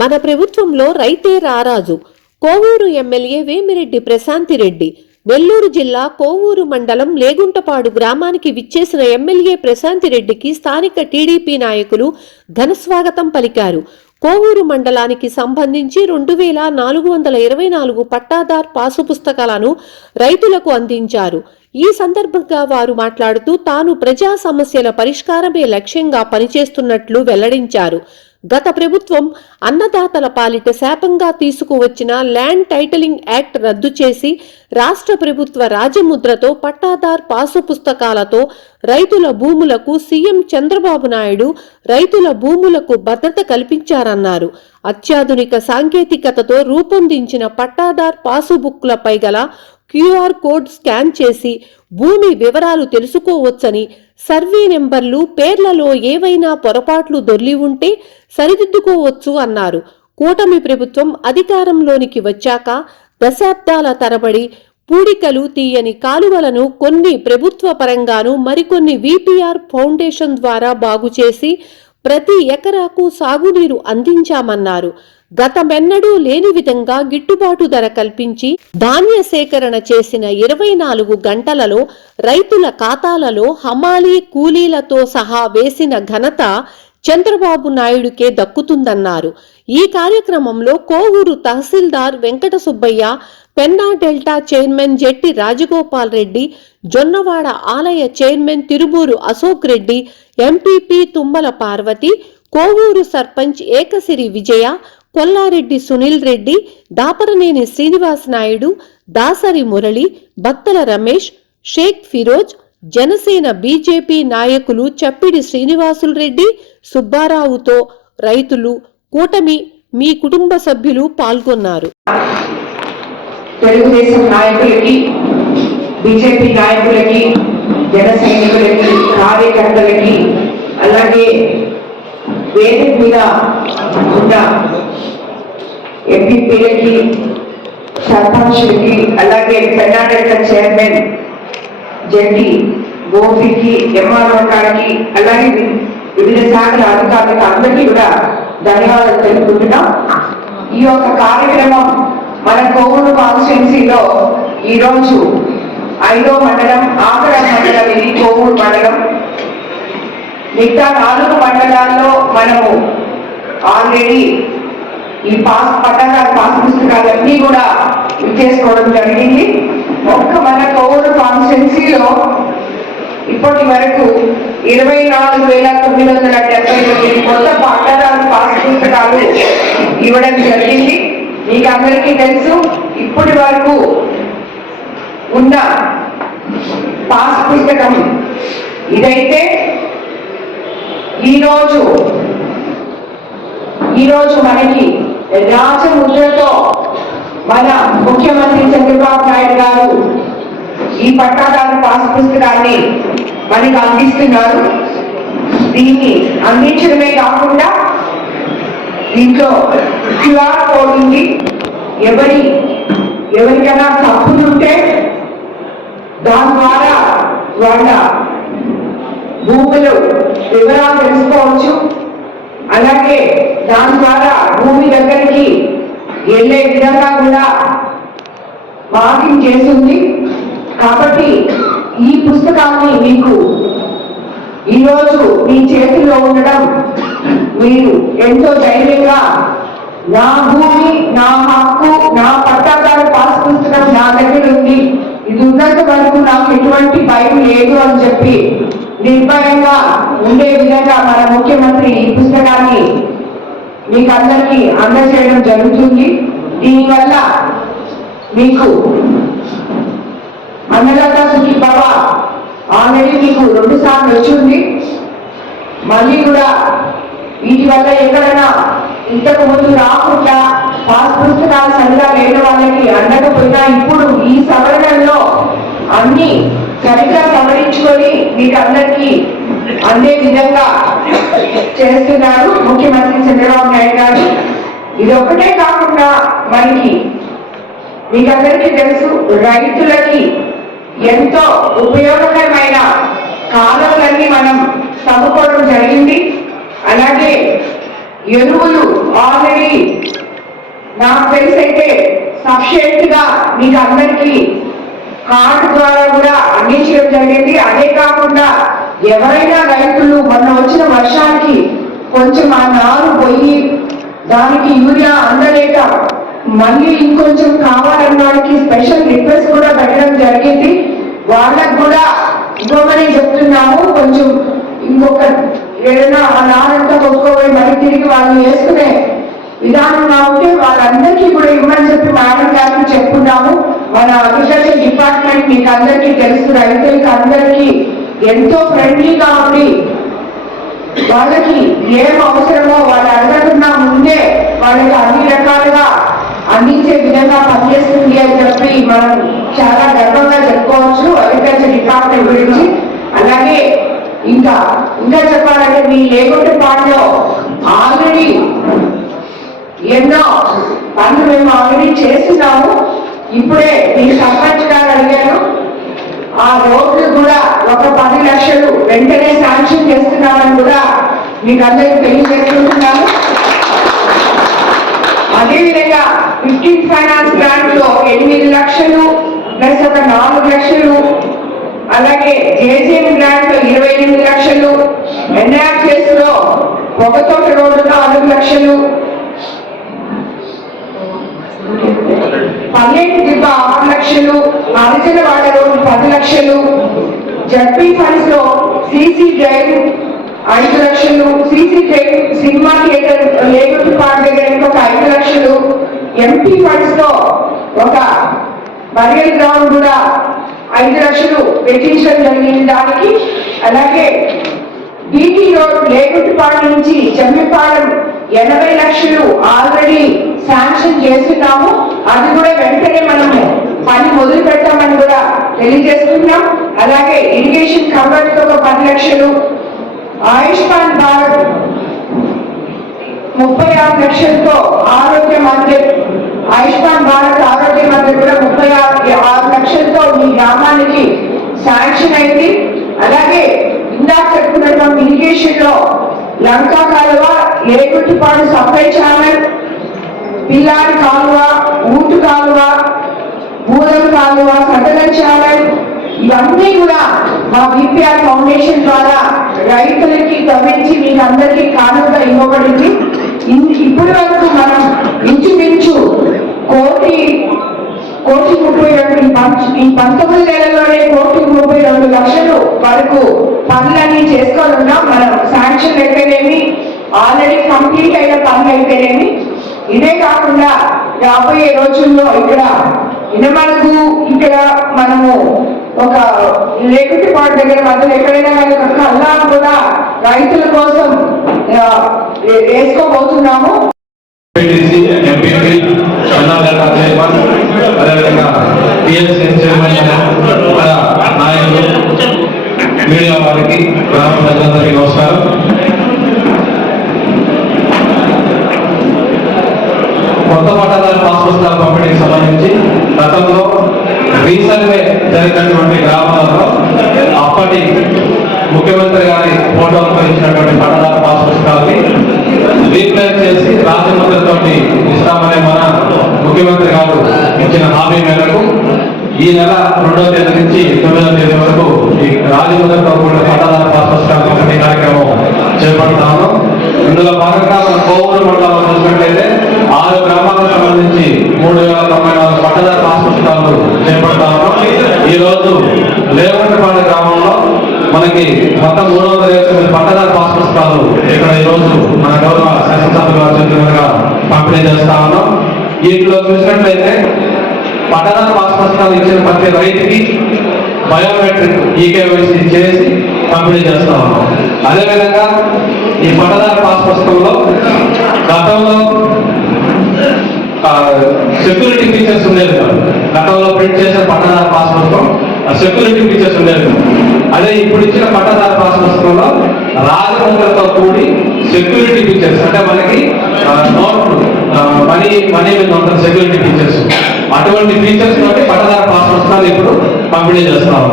మన ప్రభుత్వంలో రైతే రారాజు. కోవూరు ఎమ్మెల్యే వేమిరెడ్డి ప్రశాంతిరెడ్డి నెల్లూరు జిల్లా కోవూరు మండలం లేగుంటపాడు గ్రామానికి విచ్చేసిన ఎమ్మెల్యే ప్రశాంతిరెడ్డికి స్థానిక టీడీపీ నాయకులు ఘనస్వాగతం పలికారు. కోవూరు మండలానికి సంబంధించి 2424 పట్టాదార్ పాసు పుస్తకాలను రైతులకు అందించారు. ఈ సందర్భంగా వారు మాట్లాడుతూ తాను ప్రజా సమస్యల పరిష్కారమే లక్ష్యంగా పనిచేస్తున్నట్లు వెల్లడించారు. గత ప్రభుత్వం అన్నదాతల పాలిట శాపంగా తీసుకువచ్చిన ల్యాండ్ టైటిలింగ్ యాక్ట్ రద్దు చేసి రాష్ట్ర ప్రభుత్వ రాజముద్రతో పట్టాదార్ పాసు పుస్తకాలతో రైతుల భూములకు సీఎం చంద్రబాబు నాయుడు రైతుల భూములకు భద్రత కల్పించారన్నారు. అత్యాధునిక సాంకేతికతతో రూపొందించిన పట్టాదార్ పాసు బుక్లపై గల QR కోడ్ స్కాన్ చేసి భూమి వివరాలు తెలుసుకోవచ్చని, సర్వే నెంబర్లు పేర్లలో ఏవైనా పొరపాట్లు దొర్లి ఉంటే సరిదిద్దుకోవచ్చు అన్నారు. కూటమి ప్రభుత్వం అధికారంలోనికి వచ్చాక దశాబ్దాల తరబడి పూడికలు తీయని కాలువలను కొన్ని ప్రభుత్వ పరంగాను మరికొన్ని VPR ఫౌండేషన్ ద్వారా బాగు చేసి ప్రతి ఎకరాకు సాగునీరు అందించామన్నారు. గతమెన్నడూ లేని విధంగా గిట్టుబాటు ధర కల్పించి ధాన్య సేకరణ చేసిన 24 గంటలలో రైతుల ఖాతాలలో హమాలీ కూలీలతో సహా వేసిన ఘనత చంద్రబాబు నాయుడుకే దక్కుతుందన్నారు. ఈ కార్యక్రమంలో కోవూరు తహసీల్దార్ వెంకట సుబ్బయ్య, పెన్నా డెల్టా చైర్మన్ జెట్టి రాజగోపాల్ రెడ్డి, జొన్నవాడ ఆలయ చైర్మన్ తిరుబూరు అశోక్ రెడ్డి, ఎంపీపీ తుమ్మల పార్వతి, కోవూరు సర్పంచ్ ఏకసిరి విజయ, కొల్లారెడ్డి సునీల్ రెడ్డి, దాపరనేని శ్రీనివాస్ నాయుడు, దాసరి మురళి, బత్తల రమేష్, షేక్ ఫిరోజ్, జనసేన బీజేపీ నాయకులు చప్పిడి శ్రీనివాసులు రెడ్డి, సుబ్బారావుతో రైతులు, కూటమి, మీ కుటుంబ సభ్యులు పాల్గొన్నారు. తెలుగుదేశం నాయకులకి, బీజేపీ నాయకులకి, జన సైనికులకి, కార్యకర్తలకి, అలాగే వేదిక మీద ఉన్న ఎంపీపీలకి, సర్పంచ్లకి, అలాగే కర్ణాటక చైర్మన్ జెట్టి గోపికి, ఎంఆర్ఓ గారికి, అలాగే వివిధ శాఖల అధికారులకు అందరికీ కూడా ధన్యవాదాలు తెలుపుకుంటున్నాం. ఈ యొక్క కార్యక్రమం మన కోవూరు కాన్స్టిట్యున్సీలో ఈరోజు 5వ మండలం, ఆఖరి మండలం ఇది కోవూరు మండలం. మిగతా 4 మండలాల్లో మనము ఆల్రెడీ ఈ పట్టాదారు పాస్ పుస్తకాలన్నీ కూడా ఇచ్చేసుకోవడం జరిగింది. ఒక్క మన కోవూరు కాన్స్టిట్యున్సీలో ఇప్పటి వరకు 24,979 కొత్త పట్టాదారు పాస్ పుస్తకాలు ఇవ్వడం జరిగింది. మీకు అందరికీ తెలుసు, ఇప్పటి వరకు ఉన్న పాస్ పుస్తకం ఇదైతే ఈరోజు మనకి రాజముద్రతో మన ముఖ్యమంత్రి చంద్రబాబు నాయుడు గారు ఈ పట్టాదారు పాస్ పుస్తకాన్ని మనకి అందిస్తున్నారు. దీన్ని అందించడమే కాకుండా దీంట్లో QR కోడ్ ఉంది. ఎవరికైనా తప్పులుంటే దాని ద్వారా వాళ్ళ భూములు వివరాలు తెలుసుకోవచ్చు. అలాగే దాని ద్వారా భూమి దగ్గరికి వెళ్ళే విధంగా కూడా మార్కింగ్ చేస్తుంది. కాబట్టి ఈ పుస్తకాన్ని మీకు ఈరోజు మీ చేతిలో ఉండడం, మీరు ఎంతో ధైర్యంగా నా భూమి, నా హక్కు, నా పట్టాదారు పాస్ పుస్తకం నా దగ్గర ఉంది, ఇది ఉన్నంత వరకు నాకు ఎటువంటి భయం లేదు అని చెప్పి నిర్భయంగా ఉండే విధంగా మన ముఖ్యమంత్రి ఈ పుస్తకాన్ని మీకు అందరికీ అందజేయడం జరుగుతుంది. దీనివల్ల మీకు అన్నదాత సుఖీభవ ఆల్రెడీ మీకు 2 సార్లు వచ్చింది. మళ్ళీ కూడా వీటి వల్ల ఎక్కడైనా ఇంతకు ముందు రాకుండా పాస్ పుస్తకాలు సరిగా లేని వాళ్ళకి అందకపోయినా ఇప్పుడు ఈ సవరణలో అన్ని సరిగ్గా సవరించుకొని మీకు అందరికీ అందే విధంగా చేస్తున్నారు ముఖ్యమంత్రి చంద్రబాబు నాయుడు గారు. ఇది ఒకటే కాకుండా మనకి మీకందరికీ తెలుసు, రైతులకి ఎంతో ఉపయోగకరమైన కాలువలన్నీ మనం తవ్వుకోవడం జరిగింది. అలాగే ఎరువులు ఆల్రెడీ నాకు తెలిసైతే సఫిషియెంట్ గా మీకు అందరికీ కార్డు ద్వారా కూడా అందించడం జరిగింది. అదే కాకుండా ఎవరైనా రైతులు మొన్న వచ్చిన వర్షానికి కొంచెం ఆ నారు పోయి దానికి యూరియా అందలేక మళ్ళీ ఇంకొంచెం కావాలన్న వాళ్ళకి స్పెషల్ రిక్వెస్ట్ కూడా పెట్టడం జరిగింది. వాళ్ళకు కూడా ఇవ్వమని చెప్తున్నాము. కొంచెం ఇంకొక ఏదైనా ఆ నారంతా కొట్టుకోబోయి మళ్ళీ తిరిగి వాళ్ళు వేసుకునే విధానంగా ఉంటే వాళ్ళందరికీ కూడా ఇవ్వమని చెప్పి మేడం గారికి చెప్పుకున్నాము. మన అగ్రికల్చర్ డిపార్ట్మెంట్ మీకు అందరికీ తెలుసు, రైతులకి అందరికీ ఎంతో ఫ్రెండ్లీగా ఉండి వాళ్ళకి ఏం అవసరమో వాళ్ళు అడగకుండా ముందే వాళ్ళకి అన్ని రకాలుగా అందించే విధంగా పనిచేస్తుంది అని చెప్పి మనం చాలా గర్వంగా చెప్పుకోవచ్చు అగ్రికల్చర్ డిపార్ట్మెంట్ గురించి. అలాగే ఇంకా చెప్పాలంటే మీ లేగొట్టపాడులో ఆల్రెడీ ఎన్నో పనులు మేము ఆల్రెడీ చేస్తున్నాము. ఇప్పుడే మీ సర్పంచ్ గారు అడిగాను, ఆ రోడ్లు కూడా ఒక 10 లక్షలు వెంటనే శాంక్షన్ చేస్తున్నామని కూడా మీకు అందరికీ తెలియజేస్తున్నాను. అదేవిధంగా 15 ఫైనాన్స్ గ్రాంట్ లో 8 లక్షలు ప్లస్ ఒక 4 లక్షలు, అలాగే జేజేఎం గ్రాంట్ లో 28 లక్షలు, ఎన్ఆర్ఎస్ లో పొగతోట రోడ్డులో 6 లక్షలు, పల్లెటి దిబ్బ 6 లక్షలు, అరజనవాడ రోడ్డు 10 లక్షలు, జడ్పీ ఫండ్స్ లో సిసి డ్రైవ్ 5 లక్షలు, సిసి డ్రైవ్ సినిమా థియేటర్ లేగొట్టుపాడు దగ్గర ఇంకొక 5 లక్షలు, ఎంపీ ఫండ్స్ లో ఒక బరియల్ గ్రౌండ్ కూడా 5 లక్షలు వెచ్చించడం జరిగింది దానికి. అలాగే బీటీ రోడ్ లేగొట్టుపాడు నుంచి చెమ్మిపాలెం 80 లక్షలు ఆల్రెడీ శాంక్షన్ చేస్తున్నాము. అది కూడా వెంటనే మనము పని మొదలు పెట్టామని కూడా తెలియజేస్తున్నాం. అలాగే ఇరిగేషన్ కవర్ ఒక 10 లక్షలు, ఆయుష్మాన్ భారత్ 36 లక్షలతో ఆరోగ్య మందిర్, ఆయుష్మాన్ భారత్ ఆరోగ్య మందిర్ కూడా 36 లక్షలతో మీ గ్రామానికి శాంక్షన్ అయింది. అలాగే ఇందాక చెప్పుకున్నటువంటి ఇరిగేషన్ లో లంకా కాలువ, ఏగుట్టిపాడు సప్లై ఛానల్, పిల్లాడి కాలువ, ఊటు కాలువ, భూదం కాలువ, సదరన్ ఛానల్, ఇవన్నీ కూడా మా బీపీఆర్ ఫౌండేషన్ ద్వారా రైతులకి గమనించి మీకు అందరికీ కానుకగా ఇవ్వబడింది. ఇప్పటి వరకు మనం ఇంచుమించు 1,32 ఈ 19 నెలల్లోనే 1,32 లక్షలు వరకు పనులన్నీ చేసుకొని ఉన్నాం. మనం శాంక్షన్ అయితేనేమి, ఆల్రెడీ కంప్లీట్ అయిన పనులు అయితేనేమి. ఇదే కాకుండా రాబోయే రోజుల్లో ఇక్కడ ఇనమడుగు ఇక్కడ మనము ఒక లేకుటిపాడు దగ్గర మధ్యలో ఎక్కడైనా కానీ ఒక కల్లా కూడా రైతుల కోసం వేసుకోబోతున్నాము. మీడియా వారికి గ్రామ ప్రజలందరికీ నమస్కారం. కొత్త పట్టదారు పాస్ పుస్తకాల పంపిణీకి సంబంధించి గతంలో రీసెంట్గా జరిగినటువంటి గ్రామాలలో అప్పటి ముఖ్యమంత్రి గారి ఫోటోలతో ఇచ్చినటువంటి పట్టదారు పాస్ పుస్తకాలని రీప్లేస్ చేసి రాజముద్రతో ఇస్తామనే మన ముఖ్యమంత్రి గారు ఇచ్చిన హామీ మేరకు ఈ నెల 2వ తేదీ నుంచి 9వ తేదీ వరకు ఈ రాజముద్రతో కూడిన పట్టదారు పాస్ పుస్తకాల పంపిణీ కార్యక్రమం చేపడతాము. ఇందులో భాగంగా మన కోవూరు మండలంలో చూసినట్లయితే 6 గ్రామాలకు సంబంధించి 3,094 పట్టదారు పాస్ పుస్తకాలు చేపడతాము. ఈ రోజు లేవంటపాడు గ్రామంలో మనకి మొత్తం 329 పట్టదారు పాస్ పుస్తకాలు ఇక్కడ ఈ రోజు మన గౌరవ శాసనసభ్యుల చేతులుగా పంపిణీ చేస్తా ఉన్నాం. వీటిలో చూసినట్లయితే పట్టదారు పాస్ పుస్తకాలు ఇచ్చిన ప్రతి రైతుకి బయోమెట్రిక్ ఈకేవైసీ చేసి పంపిణీ చేస్తా ఉన్నాం. అదేవిధంగా ఈ పట్టదారు పాస్ పుస్తకంలో గతంలో సెక్యూరిటీ ఫీచర్స్ ఉండేది కాదు. గతంలో ప్రింట్ చేసిన పట్టదారు పాస్ పుస్తకం సెక్యూరిటీ ఫీచర్స్ ఉండేది కాదు. అదే ఇప్పుడు ఇచ్చిన పట్టదారు పాస్ పుస్తకంలో రాజముద్రతో కూడి సెక్యూరిటీ ఫీచర్స్ అంటే మనకి నోట్లు మనీ మీద ఉంటుంది సెక్యూరిటీ ఫీచర్స్. అటువంటి ఫీచర్స్ తోటి పట్టదారు పాస్ పుస్తకాలు ఇప్పుడు పంపిణీ చేస్తున్నాం.